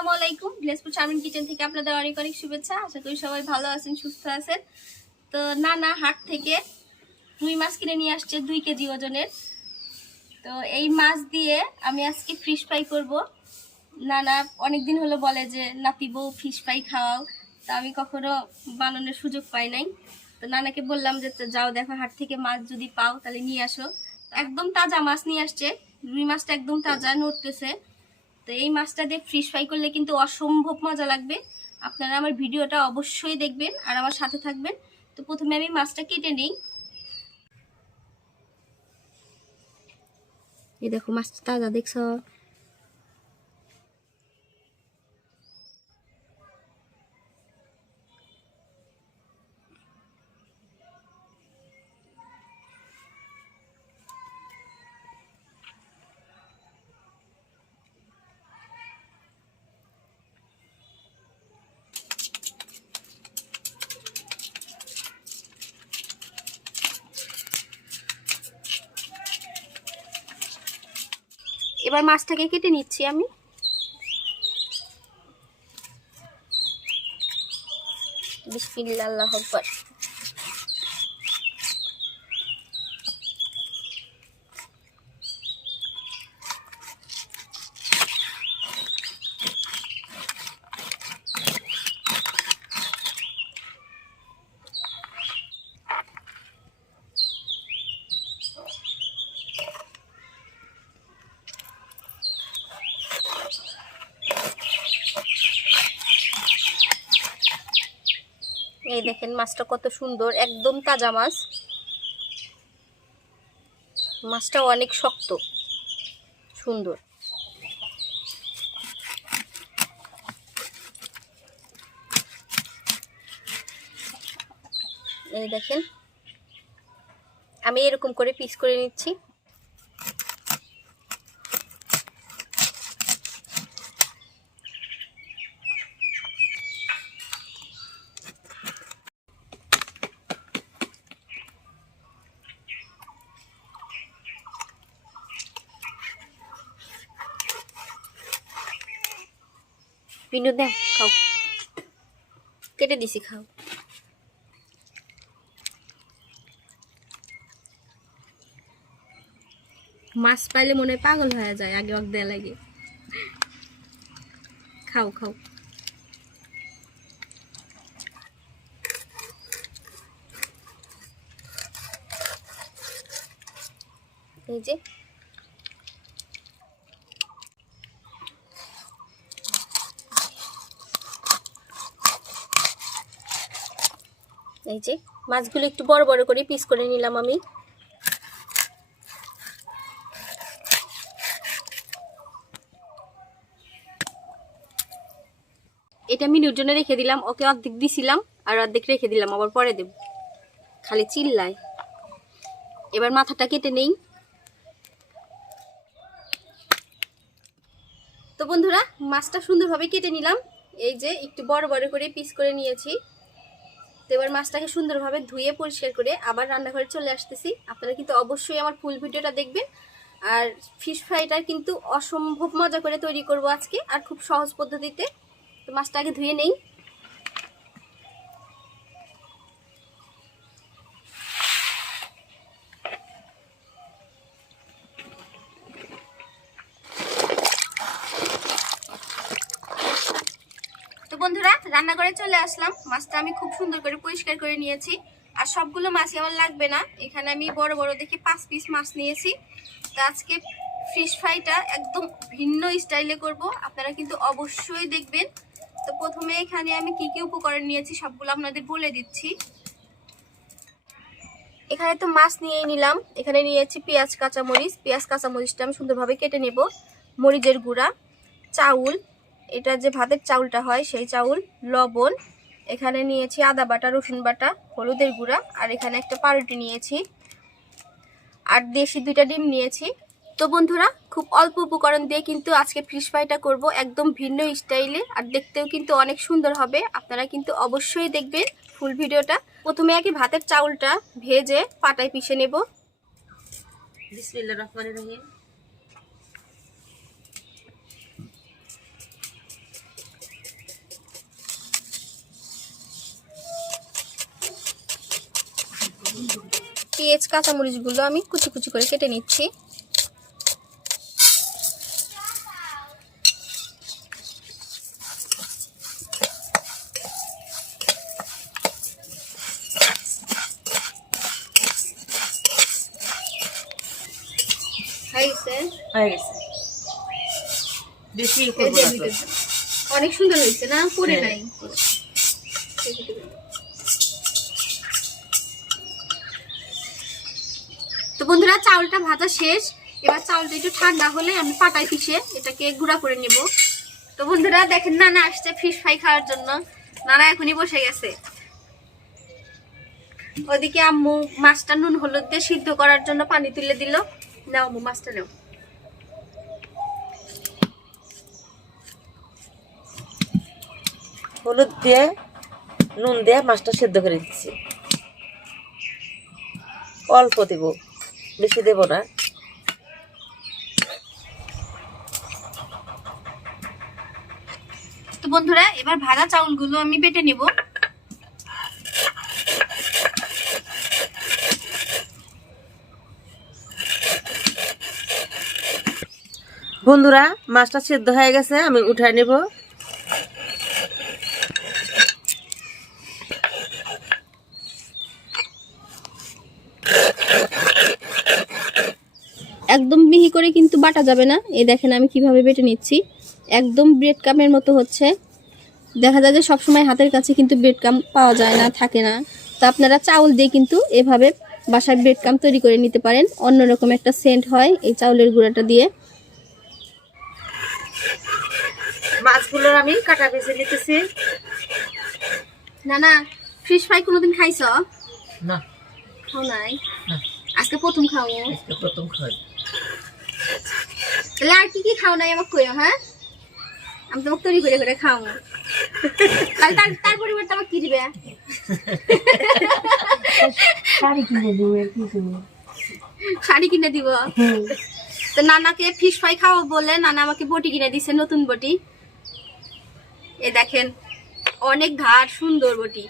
আসসালামু আলাইকুম। ভিলেজপুর chowmein kitchen থেকে আপনাদের অনেক অনেক শুভেচ্ছা। আশা করি সবাই ভালো আছেন, সুস্থ আছেন। তো নানা হাট থেকে রুই মাছ কিনে নিয়ে আসছে 2 কেজি ওজনের। তো এই মাছ দিয়ে আমি আজকে ফিশ ফ্রাই করব। নানা অনেকদিন হলো বলে যে নাতি বউ ফিশ ফ্রাই খাওয়াও, তো আমি কখনো বানানোর সুযোগ পাই নাই। তো নানাকে বললাম যে যাও দেখো হাট থেকে মাছ যদি পাও তাহলে নিয়ে আসো। একদম তাজা মাছ নিয়ে আসছে, রুই মাছটা একদম তাজা নড়তেছে। তো এই মাছটা দিয়ে ফিশ ফ্রাই করলে কিন্তু অসম্ভব মজা লাগবে। আপনারা আমার ভিডিওটা অবশ্যই দেখবেন আর আমার সাথে থাকবেন। তো প্রথমে আমি মাছটা কেটে নিই। এই দেখো মাছটা তাজা, দেখছো? এবার মাছটাকে কেটে নিচ্ছি আমি। বিসমিল্লাহ, আল্লাহু আকবার। এই দেখেন মাছটা কত সুন্দর, একদম তাজা মাছ। মাছটা অনেক শক্ত, সুন্দর। এই দেখেন আমি এরকম করে পিস করে নিচ্ছি। পিনু দাও, খাও। কেটে দিছি, খাও। মাছ পাইলে মনে হয় পাগল হয়ে যায়, আগে অক দেয়া লাগে। খাও খাও। এই যে মাছগুলো একটু বড় বড় করে পিস করে নিলাম আমি। এটা মিনুর জন্য রেখে দিলাম, ওকে অর্ধেক দিছিলাম আর অর্ধেক রেখে দিলাম, আবার পরে দেব। খালি চিল্লায়। এবার মাথাটা কেটে নেই। তো বন্ধুরা, মাছটা সুন্দরভাবে কেটে নিলাম। এই যে একটু বড় বড় করে পিস করে নিয়েছি। তো এবার মাছটাকে সুন্দরভাবে ধুয়ে পরিষ্কার করে আবার রান্নাঘরে চলে আসতেছি। আপনারা কিন্তু অবশ্যই আমার ফুল ভিডিওটা দেখবেন। আর ফিশ ফ্রাইটা কিন্তু অসম্ভব মজা করে তৈরি করব আজকে, আর খুব সহজ পদ্ধতিতে। তো মাছটা আগে ধুয়ে নেই। তো বন্ধুরা, রান্নাঘরে চলে আসলাম। মাছটা আমি খুব সুন্দর করে পরিষ্কার করে নিয়েছি। আর সবগুলো মাছই আমার লাগবে না, এখানে আমি বড় বড় দেখে 5 পিস মাছ নিয়েছি। তো আজকে ফিশ ফ্রাইটা একদম ভিন্ন স্টাইলে করব, আপনারা কিন্তু অবশ্যই দেখবেন। তো প্রথমে এখানে আমি কি কি উপকরণ নিয়েছি সবগুলো আপনাদের বলে দিচ্ছি। এখানে তো মাছ নিয়েই নিলাম। এখানে নিয়েছি পেঁয়াজ কাঁচামরিচ। পেঁয়াজ কাঁচামরিচটা আমি সুন্দরভাবে কেটে নেব। মরিচের গুঁড়া, চাউল, এটা যে ভাতের চাউলটা হয় সেই চাউল, লবণ, এখানে নিয়েছি আদা বাটা, রসুন বাটা, হলুদের গুঁড়া, আর এখানে একটা পাউরুটি নিয়েছি, আর দেশি 2টা ডিম নিয়েছি। তো বন্ধুরা, খুব অল্প উপকরণ দিয়ে কিন্তু আজকে ফিশ ফ্রাইটা করব, একদম ভিন্ন স্টাইলে, আর দেখতেও কিন্তু অনেক সুন্দর হবে। আপনারা কিন্তু অবশ্যই দেখবেন ফুল ভিডিওটা। প্রথমে আগে ভাতের চাউলটা ভেজে পাটায় পিষে নেব। বিসমিল্লাহির রহমানির রহিম। পেঁয়াজ কাঁচামরিচগুলো আমি কুচি কুচি করে কেটে নিচ্ছি। অনেক সুন্দর হয়েছে না? পরে নাই। তো বন্ধুরা চাউলটা ভাজা শেষ। এবার চাউলটা একটু ঠান্ডা হলে আমি পাটায় পিষে এটাকে গুঁড়া করে নেব। তো বন্ধুরা দেখেন নানা আসছে ফিশ ফ্রাই খাওয়ার জন্য। নানা এখনই বসে গেছে। ওদিকে আম্মু মাছটা নুন হলুদ দিয়ে সিদ্ধ করার জন্য পানি তুলে দিল। নাও আম্মু মাছটা নাও। হলুদ দিয়ে নুন দিয়ে মাছটা সিদ্ধ করে দিচ্ছি। অল্প দেব, বেশি দেব না। তো বন্ধুরা এবার ভাজা চাউলগুলো আমি বেটে নেব। বন্ধুরা মাছটা সিদ্ধ হয়ে গেছে, আমি উঠায় নেব। একদম মিহি করে কিন্তু বাটা যাবে না। এই দেখেন আমি কিভাবে বেটে নিচ্ছি, একদম ব্রেড কামের মতো হচ্ছে। দেখা যায় যে সবসময় হাতের কাছে কিন্তু ব্রেড কাম পাওয়া যায় না, থাকে না। তো আপনারা চাউল দিয়ে কিন্তু এভাবে বাসায় ব্রেড কাম তৈরি করে নিতে পারেন। অন্যরকম একটা সেন্ট হয় এই চাউলের গুঁড়াটা দিয়ে। মাছগুলো আমি কাটা বেছে নিতেছি। না না, ফিশ ফ্রাই কোনোদিন খাইছ? না, খাও নাই? আজকে প্রথম খাও? আজকে প্রথম খাই। তাহলে আর কি কি খাও নাই আমাকে কইও। হ্যাঁ, আমি তোমাকে তৈরি করে করে খাও। তার পরিবর্তে আমাকে কি দিবে? শাড়ি কিনে দিব। শাড়ি কিনে দিব? তো নানাকে ফিশ ফ্রাই খাও বলে নানা আমাকে বটি কিনে দিছে, নতুন বটি। এ দেখেন অনেক ধার, সুন্দর বটি।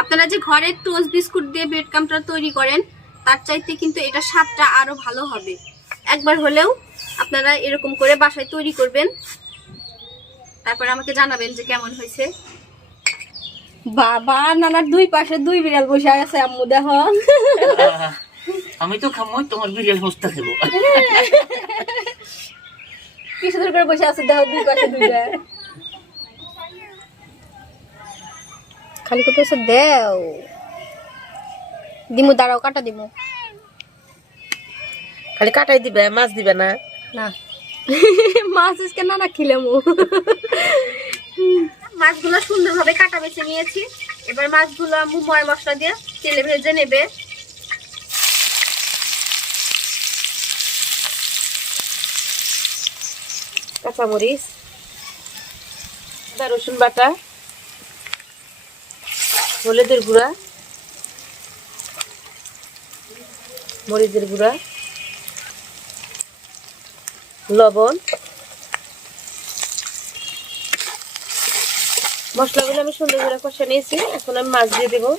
আপনারা যে ঘরে টোস্ট বিস্কুট দিয়ে ব্রেড কামটা তৈরি করেন তার চাইতে কিন্তু এটা স্বাদটা আরো ভালো হবে। একবার হলেও আপনারা এরকম করে বাসায় তৈরি করবেন, তারপর আমাকে জানাবেন যে কেমন হয়েছে। বাবা, নানার দুই পাশে দুই বিড়াল বসে আছে আম্মু, দেখো। আমি তো খামো, তোমার বিড়াল হস্তা খাবো। কি সুন্দর করে বসে আছে, দেখো দুই পাশে দুইটা। খালি কত দেও দিমু, দাঁড়াও কাটা দিমু। খালি কাটাই দিবে, মাছ দিবে না? না, মাছ আজকে নানা খিলামু। মাছগুলো সুন্দরভাবে কাটা বেছে নিয়েছি। এবার মাছগুলো আম্মু ময় মশলা দিয়ে তেলে ভেজে নেবে। কাঁচামরিচ, আদা রসুন বাটা, হলুদের গুঁড়া, মরিচের গুঁড়া, লবণ। মশলাগুলো আমি সুন্দর করে কষে নিয়েছি। এখন আমি মাছ দিয়ে দেবো।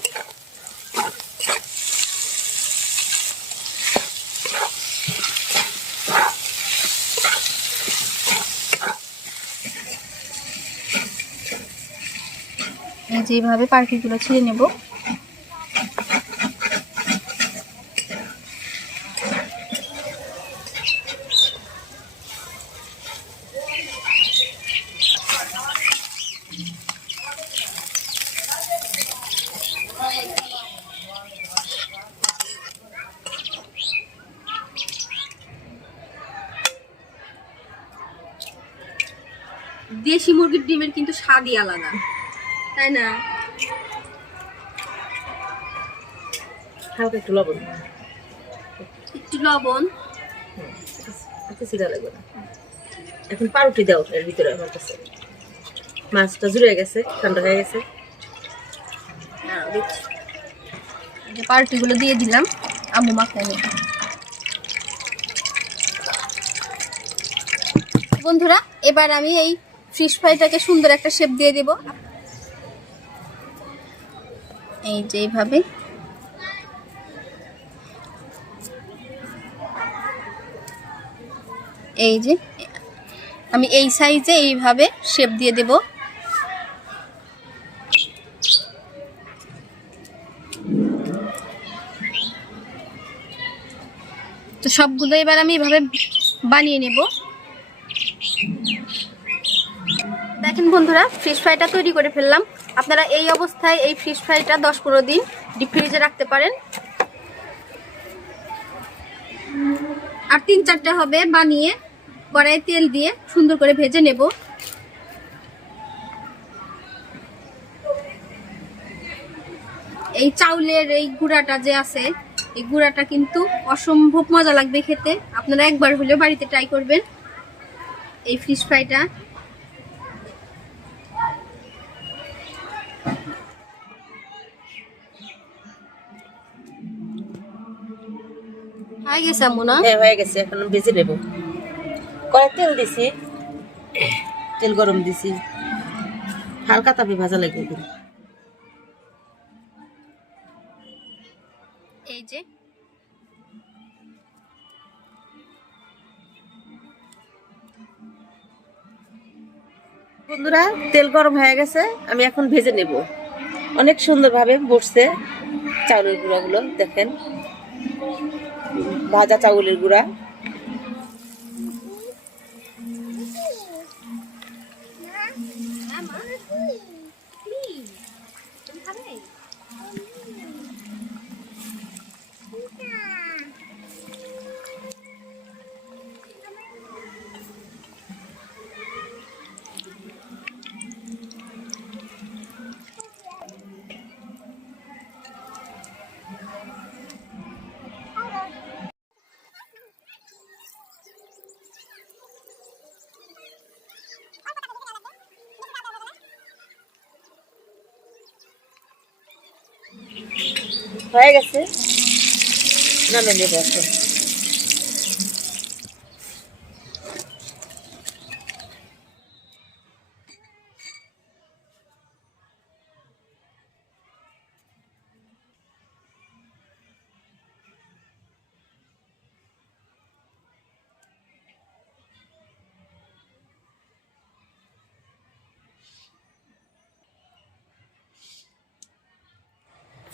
যেভাবে পার্কিগুলো ছিঁড়ে নেব। দেশি মুরগির ডিমের কিন্তু স্বাদই আলাদা, তাই না? হালকা একটু লবণ, একটু লবণ, সিরা লাগবে না। এখন পাউরুটি দাও এর ভিতরে। আমার কাছে মাছটা জুড়ে গেছে, ঠান্ডা হয়ে গেছে। পাউরুটিগুলো দিয়ে দিলাম। আম্মু মাখায় নেব। বন্ধুরা এবার আমি এই ফিশ ফ্রাইটাকে সুন্দর একটা শেপ দিয়ে দেব। এই যে এইভাবে এই যে আমি এই সাইজে এইভাবে শেপ দিয়ে দেব। তো সবগুলো এবার আমি এভাবে বানিয়ে নেব। দেখেন বন্ধুরা, ফিশ ফ্রাইটা তৈরি করে ফেললাম। আপনারা এই অবস্থায় এই ফিশ ফ্রাইটা 10-15 দিন ডিপ ফ্রিজে রাখতে পারেন। আর 3-4টা হবে বানিয়ে কড়াইয়ে তেল দিয়ে সুন্দর করে ভেজে নেব। এই চাউলের এই গুঁড়াটা যে আছে, এই গুঁড়াটা কিন্তু অসম্ভব মজা লাগবে খেতে। আপনারা একবার হলেও বাড়িতে ট্রাই করবেন এই ফিশ ফ্রাইটা। হয়ে গেছে আমুনা? হ্যাঁ হয়ে গেছে, এখন ভেজে নেব। কড়াই তেল দিছি, তেল গরম দিছি, হালকা তাপে ভাজা লাগবে। এই যে বন্ধুরা, তেল গরম হয়ে গেছে, আমি এখন ভেজে নেব। অনেক সুন্দরভাবে বসছে চাউলের গুঁড়াগুলো, দেখেন ভাজা চাউলের গুঁড়া। হয়ে গেছে, নামে নেব এখন।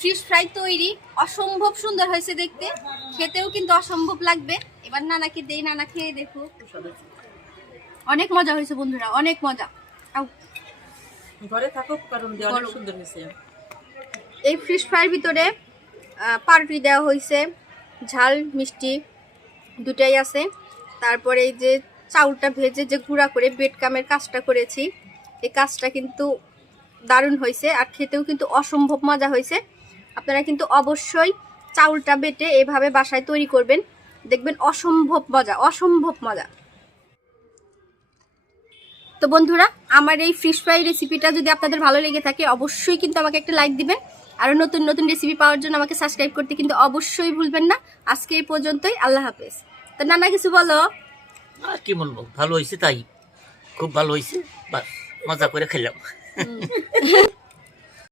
ফিশ ফ্রাই তৈরি। অসম্ভব সুন্দর হয়েছে দেখতে, খেতেও কিন্তু অসম্ভব লাগবে। এবার নানাকে দেই, নানা খেয়ে দেখো। অনেক মজা হয়েছে বন্ধুরা, অনেক মজা। ঘরে থাকুক, কারণ অনেক সুন্দর হয়েছে। এই ফিশ ফ্রাইয়ের ভিতরে পাউরুটি দেওয়া হয়েছে, ঝাল মিষ্টি দুটাই আছে। তারপরে এই যে চাউলটা ভেজে যে গুঁড়া করে বেড কামের কাজটা করেছি, এই কাজটা কিন্তু দারুণ হয়েছে আর খেতেও কিন্তু অসম্ভব মজা হয়েছে। আপনারা কিন্তু অবশ্যই চাউলটা বেটে এভাবে বাসায় তৈরি করবেন, দেখবেন অসম্ভব মজা, অসম্ভব মজা। তো বন্ধুরা, আমার এই ফিশ ফ্রাই রেসিপিটা যদি আপনাদের ভালো লেগে থাকে অবশ্যই কিন্তু আমাকে একটা লাইক দিবেন। আরও নতুন নতুন রেসিপি পাওয়ার জন্য আমাকে সাবস্ক্রাইব করতে কিন্তু অবশ্যই ভুলবেন না। আজকে এই পর্যন্তই, আল্লাহ হাফেজ। তো নানা কিছু বলো। আর কি বলবো, ভালো হয়েছে, তাই খুব ভালো হয়েছে, বাস মজা করে খেলাম।